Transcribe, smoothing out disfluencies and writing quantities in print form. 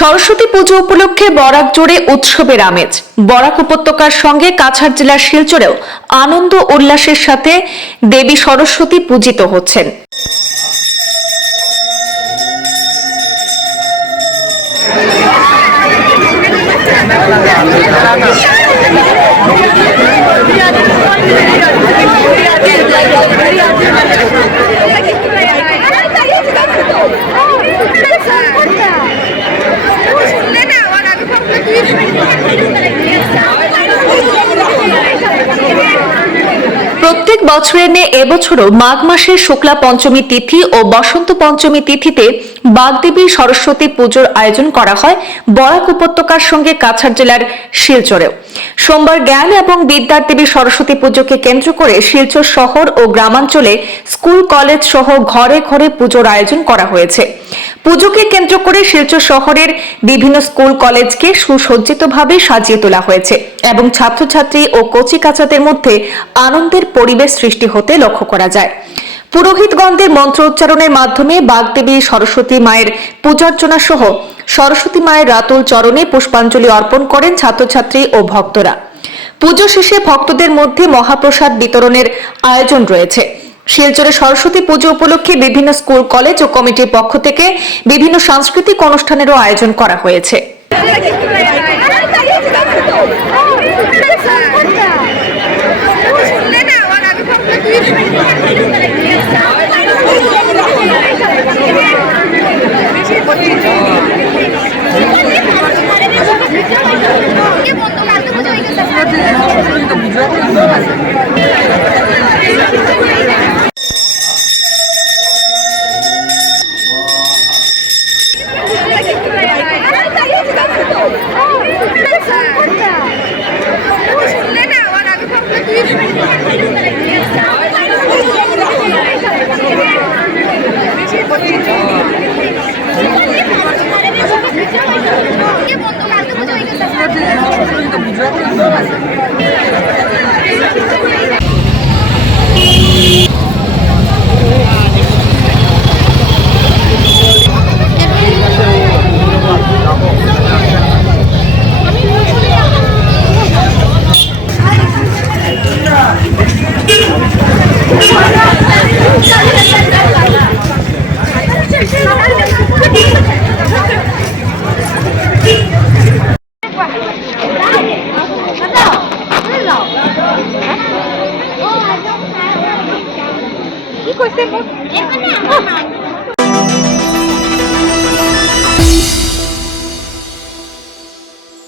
সরস্বতী পুজো উপলক্ষে বরাক জোড়ে উৎসবের আমেজ। বরাক উপত্যকার সঙ্গে কাছাড় জেলার শিলচরেও আনন্দ উল্লাসের সাথে দেবী সরস্বতী পূজিত হচ্ছেন। প্রত্যেক বছরের ন্যায় এবছরও মাঘ মাসের শুক্লা পঞ্চমী তিথি ও বসন্ত পঞ্চমী তিথিতে বাগদেবী সরস্বতী পুজোর আয়োজন করা হয় বরাক উপত্যকার সঙ্গে কাছাড় জেলার শিলচরেও। সোমবার জ্ঞান এবং বিদ্যার দেবী সরস্বতী পুজোকে কেন্দ্র করে শিলচর শহর ও গ্রামাঞ্চলে স্কুল কলেজ সহ ঘরে ঘরে পুজোর আয়োজন করা হয়েছে। পুজোকে কেন্দ্র করে শিলচর শহরের বিভিন্ন স্কুল কলেজকে সুসজ্জিতভাবে সাজিয়ে তোলা হয়েছে এবং ছাত্রছাত্রী ও কচিকাচাদের মধ্যে আনন্দের পরিবেশ সৃষ্টি হতে লক্ষ্য করা যায়। পুরোহিতগণদের মন্ত্র উচ্চারণের মাধ্যমে বাগদেবী সরস্বতী মায়ের পূজার্চনা সহ সরস্বতী মায়ের রাতুল চরণে পুষ্পাঞ্জলি অর্পণ করেন ছাত্রছাত্রী ও ভক্তরা। পুজো শেষে ভক্তদের মধ্যে মহাপ্রসাদ বিতরণের আয়োজন রয়েছে। শিলচরে সরস্বতী পুজো উপলক্ষে বিভিন্ন স্কুল কলেজ ও কমিটির পক্ষ থেকে বিভিন্ন সাংস্কৃতিক অনুষ্ঠানেরও আয়োজন করা হয়েছে।